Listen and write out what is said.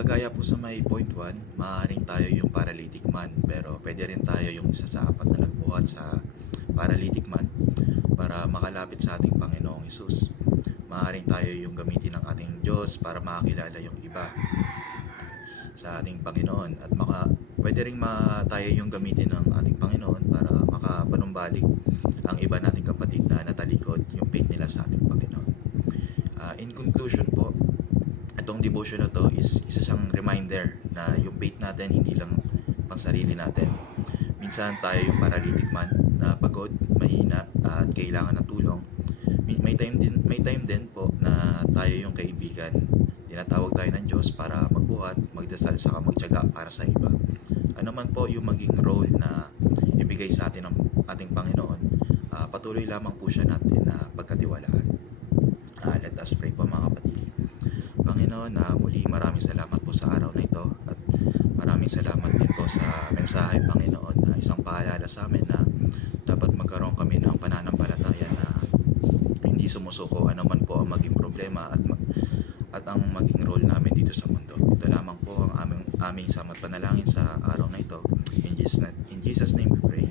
Kagaya po sa may point 1, maaaring tayo yung paralytic man, pero pwede rin tayo yung isa sa apat na nagbuhat sa paralytic man para makalapit sa ating Panginoong Hesus. Maaaring tayo yung gamitin ng ating Diyos para makakilala yung iba sa ating Panginoon, at pwede rin tayo yung gamitin ng ating Panginoon para makapanumbalik ang iba nating kapatid na natalikod yung faith nila sa ating Panginoon. In conclusion po, itong devotion na to is isa siyang reminder na yung faith natin hindi lang pang sarili natin. Minsan tayo yung paralytic man na pagod, mahina at kailangan ng tulong. May time din po na tayo yung kaibigan. Tinatawag tayo ng Diyos para magbuhat, magdasal, saka magtiyaga para sa iba. Ano man po yung maging role na ibigay sa atin ng ating Panginoon, patuloy lamang po siya natin na pagkatiwalaan. Let us pray po mga kapatid. Panginoon, muli maraming salamat po sa araw na ito, at maraming salamat din po sa mensahe, Panginoon, na isang paalala sa amin na dapat magkaroon kami ng pananampalataya na hindi sumusuko ano man po ang maging problema at ang maging role namin dito sa mundo. Ito lamang po ang aming samot panalangin sa araw na ito. In Jesus name we pray.